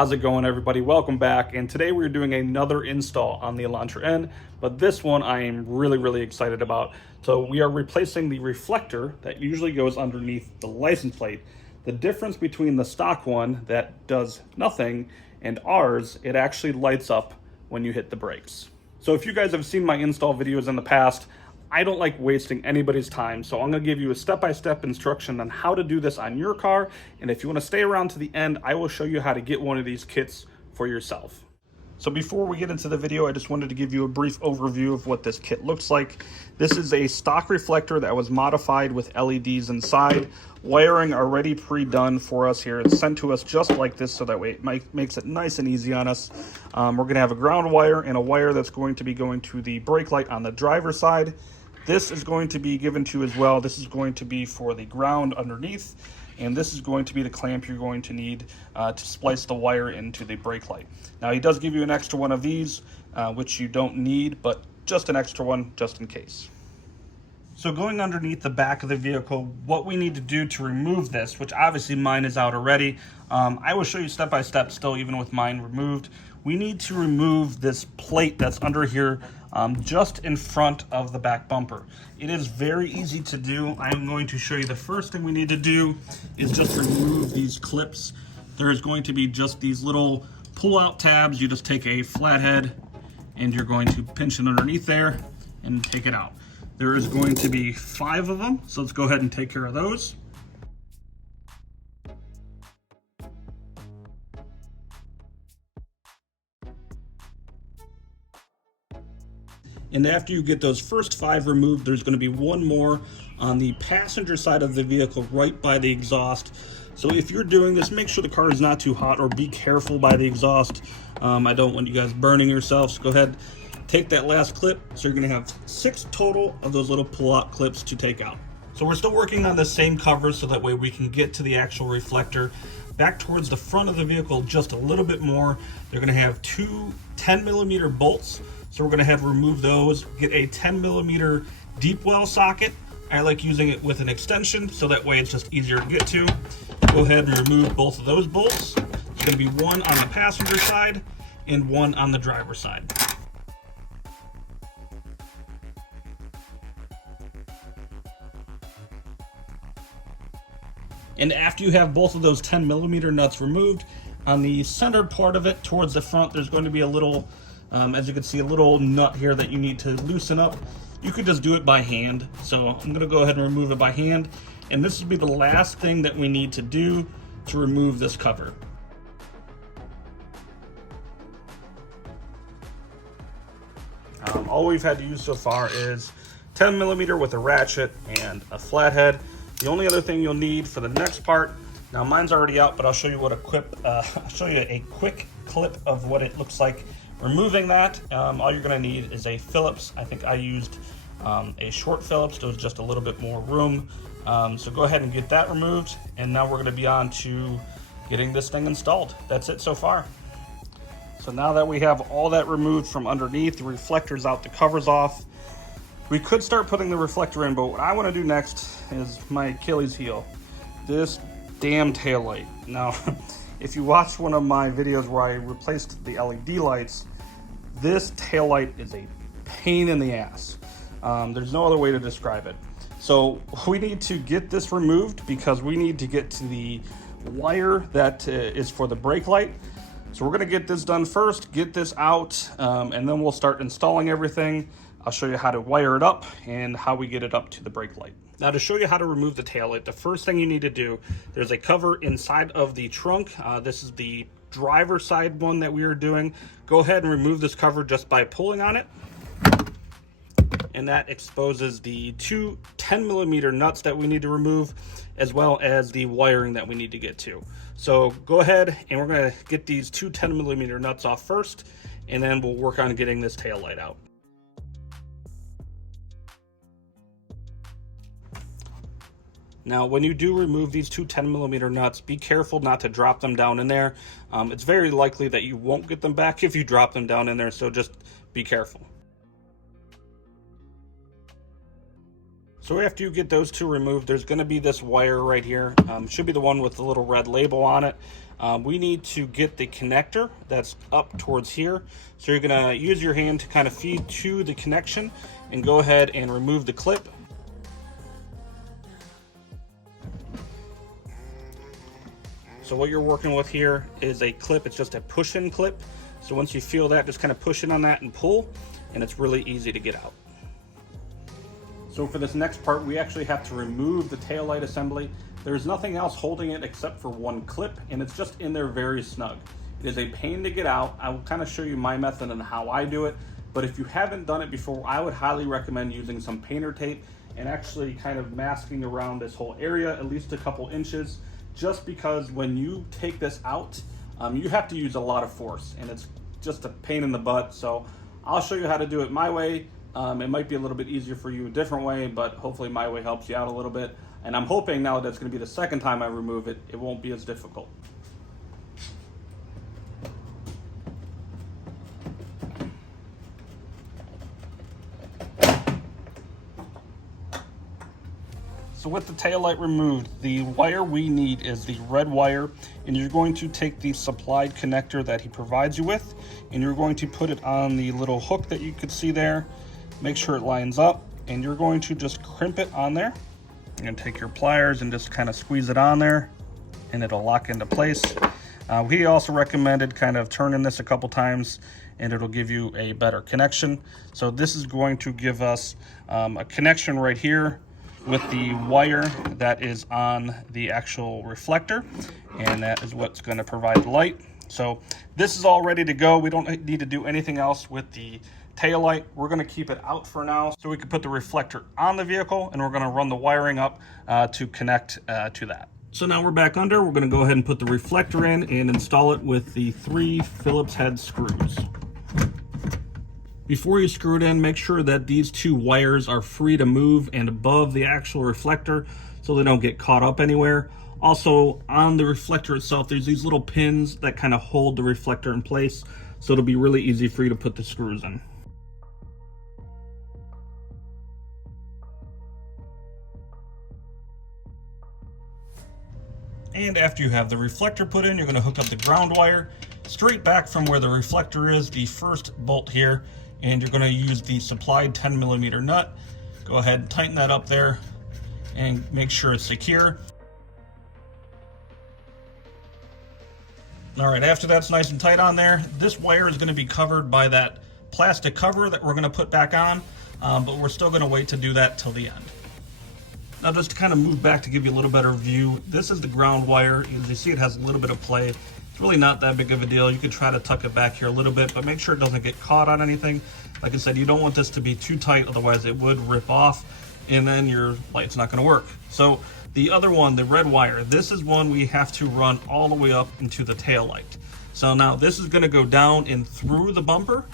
How's it going, everybody? Welcome back. And today we're doing another install on the Elantra N, but this one I am really excited about. So we are replacing the reflector that usually goes underneath the license plate. The difference between the stock one that does nothing and ours, it actually lights up when you hit the brakes. So if you guys have seen my install videos in the past, I don't like wasting anybody's time, so I'm going to give you a step-by-step instruction on how to do this on your car, and if you want to stay around to the end, I will show you how to get one of these kits for yourself. So before we get into the video, I just wanted to give you a brief overview of what this kit looks like. This is a stock reflector that was modified with LEDs inside, wiring already pre-done for us here. It's sent to us just like this, so that way it makes it nice and easy on us. We're going to have a ground wire and a wire that's going to be going to the brake light on the driver's side. This is going to be given to you as well. This is going to be for the ground underneath, and this is going to be the clamp you're going to need to splice the wire into the brake light. Now, he does give you an extra one of these, which you don't need, but just an extra one just in case. So going underneath the back of the vehicle, what we need to do to remove this, which obviously mine is out already, I will show you step by step still, even with mine removed. We need to remove this plate that's under here, just in front of the back bumper. It is very easy to do. I'm going to show you the first thing we need to do is just remove these clips. There's going to be just these little pull-out tabs. You just take a flathead and you're going to pinch it underneath there and take it out. There is going to be 5 of them, so let's go ahead and take care of those. And after you get those first 5 removed, there's going to be one more on the passenger side of the vehicle right by the exhaust. So if you're doing this, make sure the car is not too hot, or be careful by the exhaust. I don't want you guys burning yourselves. Go ahead, take that last clip. So you're going to have 6 total of those little pull-out clips to take out. So we're still working on the same cover, so that way we can get to the actual reflector. Back towards the front of the vehicle just a little bit more, they're going to have 2 10mm bolts. So we're going to have to remove those, get a 10mm deep well socket. I like using it with an extension, so that way it's just easier to get to. Go ahead and remove both of those bolts. There's going to be one on the passenger side and one on the driver's side. And after you have both of those 10mm nuts removed, on the center part of it towards the front, there's going to be a little, as you can see, a little nut here that you need to loosen up. You could just do it by hand. So I'm going to go ahead and remove it by hand. And this will be the last thing that we need to do to remove this cover. All we've had to use so far is 10mm with a ratchet and a flathead. The only other thing you'll need for the next part, now mine's already out, but I'll show you I'll show you a quick clip of what it looks like removing that. All you're going to need is a Phillips. I think I used a short Phillips. There was just a little bit more room. So go ahead and get that removed, and now we're going to be on to getting this thing installed. That's it so far. So now that we have all that removed from underneath, the reflector's out, the cover's off, we could start putting the reflector in, but what I want to do next is my Achilles heel, this damn taillight. Now, if you watched one of my videos where I replaced the LED lights, this taillight is a pain in the ass. There's no other way to describe it. So we need to get this removed because we need to get to the wire that is for the brake light. So we're going to get this done first, get this out, and then we'll start installing everything. I'll show you how to wire it up and how we get it up to the brake light. Now, to show you how to remove the taillight, the first thing you need to do, there's a cover inside of the trunk. This is the driver's side one that we are doing. Go ahead and remove this cover just by pulling on it. And that exposes the 2 10mm nuts that we need to remove, as well as the wiring that we need to get to. So go ahead, and we're going to get these 2 10mm nuts off first, and then we'll work on getting this taillight out. Now, when you do remove these 2 10mm nuts, be careful not to drop them down in there. It's very likely that you won't get them back if you drop them down in there, so just be careful. So after you get those two removed, there's going to be this wire right here. Should be the one with the little red label on it. We need to get the connector that's up towards here. So you're going to use your hand to kind of feed to the connection and go ahead and remove the clip. So what you're working with here is a clip. It's just a push-in clip. So once you feel that, just kind of push in on that and pull, and it's really easy to get out. So for this next part, we actually have to remove the taillight assembly. There's nothing else holding it except for one clip, and it's just in there very snug. It is a pain to get out. I will kind of show you my method and how I do it, but if you haven't done it before, I would highly recommend using some painter tape and actually kind of masking around this whole area at least a couple inches, just because when you take this out, you have to use a lot of force, and it's just a pain in the butt. So I'll show you how to do it my way. It might be a little bit easier for you a different way, but hopefully my way helps you out a little bit. And I'm hoping now that it's going to be the second time I remove it, it won't be as difficult. So with the taillight removed, the wire we need is the red wire, and you're going to take the supplied connector that he provides you with, and you're going to put it on the little hook that you could see there. Make sure it lines up, and you're going to just crimp it on there. You're going to take your pliers and just kind of squeeze it on there, and it'll lock into place. We also recommended kind of turning this a couple times, and it'll give you a better connection. So this is going to give us a connection right here with the wire that is on the actual reflector, and that is what's going to provide the light. So this is all ready to go. We don't need to do anything else with the tail light. We're going to keep it out for now so we can put the reflector on the vehicle, and we're going to run the wiring up to connect to that. So now we're back under. We're going to go ahead and put the reflector in and install it with the 3 Phillips head screws. Before you screw it in, make sure that these 2 wires are free to move and above the actual reflector so they don't get caught up anywhere. Also, on the reflector itself, there's these little pins that kind of hold the reflector in place, so it'll be really easy for you to put the screws in. And after you have the reflector put in, you're going to hook up the ground wire straight back from where the reflector is, the first bolt here, and you're going to use the supplied 10mm nut. Go ahead and tighten that up there and make sure it's secure. All right, after that's nice and tight on there, this wire is going to be covered by that plastic cover that we're going to put back on, but we're still going to wait to do that till the end. Now just to kind of move back to give you a little better view, this is the ground wire. As you see, it has a little bit of play. It's really not that big of a deal. You could try to tuck it back here a little bit, but make sure it doesn't get caught on anything. Like I said, you don't want this to be too tight, otherwise it would rip off, and then your light's not going to work. So the other one, the red wire, this is one we have to run all the way up into the tail light. So now this is going to go down and through the bumper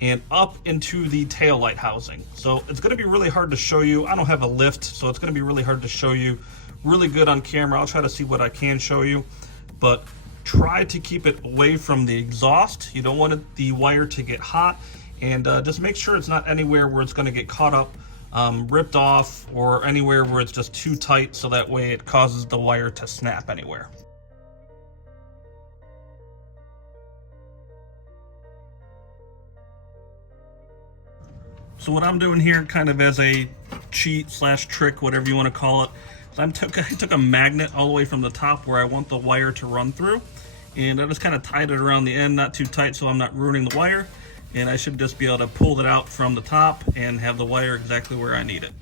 and up into the tail light housing. So it's going to be really hard to show you. I don't have a lift, so it's going to be really hard to show you really good on camera. I'll try to see what I can show you, but try to keep it away from the exhaust. You don't want the wire to get hot, and just make sure it's not anywhere where it's going to get caught up, ripped off, or anywhere where it's just too tight, so that way it causes the wire to snap anywhere. So what I'm doing here, kind of as a cheat slash trick, whatever you want to call it, is I took a magnet all the way from the top where I want the wire to run through, and I just kind of tied it around the end, not too tight so I'm not ruining the wire, and I should just be able to pull it out from the top and have the wire exactly where I need it.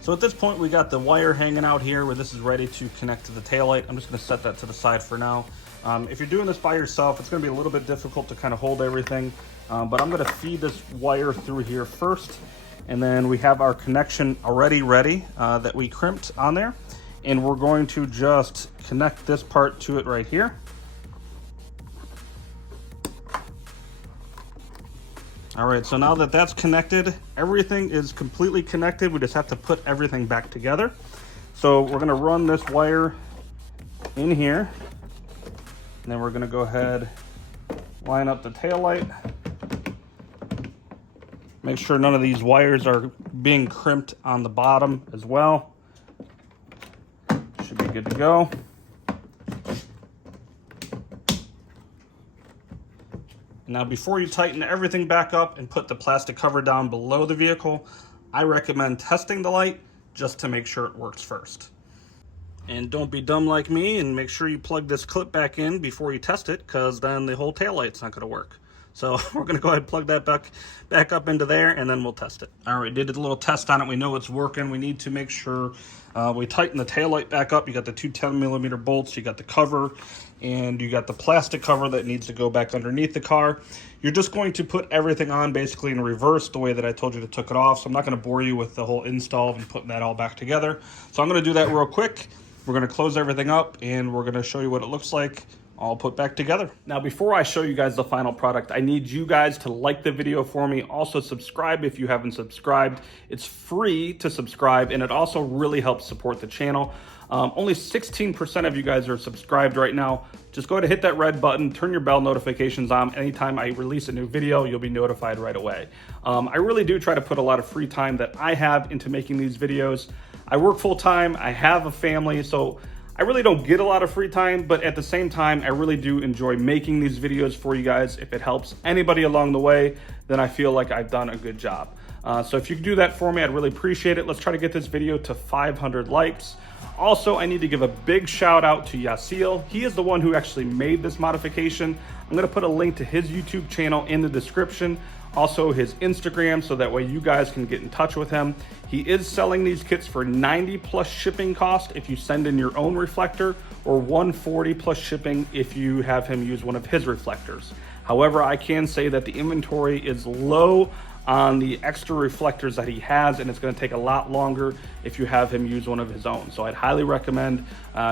So at this point we got the wire hanging out here where this is ready to connect to the taillight. I'm just going to set that to the side for now. If you're doing this by yourself, it's going to be a little bit difficult to kind of hold everything, but I'm going to feed this wire through here first, and then we have our connection already ready that we crimped on there, and we're going to just connect this part to it right here. All right, so now that that's connected, everything is completely connected. We just have to put everything back together. So we're going to run this wire in here. And then we're going to go ahead, line up the tail light. Make sure none of these wires are being crimped on the bottom as well. Should be good to go. Now, before you tighten everything back up and put the plastic cover down below the vehicle, I recommend testing the light just to make sure it works first. And don't be dumb like me and make sure you plug this clip back in before you test it, because then the whole taillight's not going to work. So we're going to go ahead and plug that back up into there, and then we'll test it. All right, did a little test on it. We know it's working. We need to make sure we tighten the taillight back up. You got the two 10mm bolts, you got the cover, and you got the plastic cover that needs to go back underneath the car. You're just going to put everything on basically in reverse, the way that I told you to took it off. So I'm not going to bore you with the whole install and putting that all back together. So I'm going to do that real quick. We're going to close everything up, and we're going to show you what it looks like all put back together. Now, before I show you guys the final product, I need you guys to like the video for me. Also subscribe if you haven't subscribed. It's free to subscribe, and it also really helps support the channel. Only 16% of you guys are subscribed right now. Just go ahead and hit that red button, turn your bell notifications on. Anytime I release a new video, you'll be notified right away. I really do try to put a lot of free time that I have into making these videos. I work full time, I have a family, so I really don't get a lot of free time, but at the same time, I really do enjoy making these videos for you guys. If it helps anybody along the way, then I feel like I've done a good job. So if you could do that for me, I'd really appreciate it. Let's try to get this video to 500 likes. Also, I need to give a big shout out to Yasiel. He is the one who actually made this modification. I'm gonna put a link to his YouTube channel in the description. Also his Instagram, so that way you guys can get in touch with him. He is selling these kits for 90 plus shipping cost if you send in your own reflector, or 140 plus shipping if you have him use one of his reflectors. However, I can say that the inventory is low on the extra reflectors that he has, and it's going to take a lot longer if you have him use one of his own. So I'd highly recommend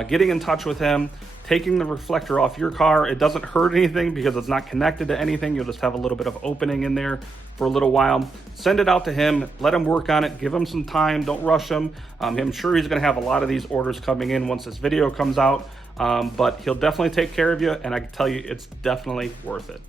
getting in touch with him, taking the reflector off your car. It doesn't hurt anything because it's not connected to anything. You'll just have a little bit of opening in there for a little while. Send it out to him, let him work on it, give him some time, don't rush him. I'm sure he's going to have a lot of these orders coming in once this video comes out, but he'll definitely take care of you, and I can tell you it's definitely worth it.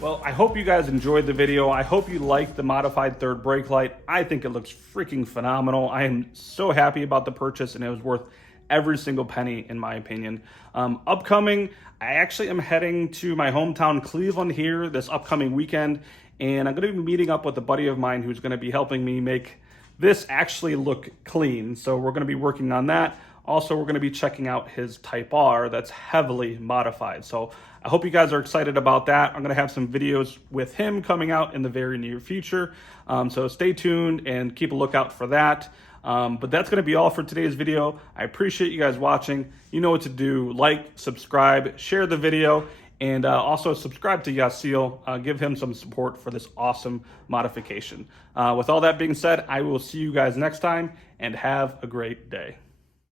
Well, I hope you guys enjoyed the video. I hope you liked the modified third brake light. I think it looks freaking phenomenal. I am so happy about the purchase, and it was worth every single penny in my opinion. Upcoming, I actually am heading to my hometown Cleveland here this upcoming weekend, and I'm going to be meeting up with a buddy of mine who's going to be helping me make this actually look clean. So we're going to be working on that. Also, we're going to be checking out his Type R that's heavily modified. So I hope you guys are excited about that. I'm going to have some videos with him coming out in the very near future. So stay tuned and keep a lookout for that. But that's going to be all for today's video. I appreciate you guys watching. You know what to do. Like, subscribe, share the video, and also subscribe to Yasiel. Give him some support for this awesome modification. With all that being said, I will see you guys next time, and have a great day.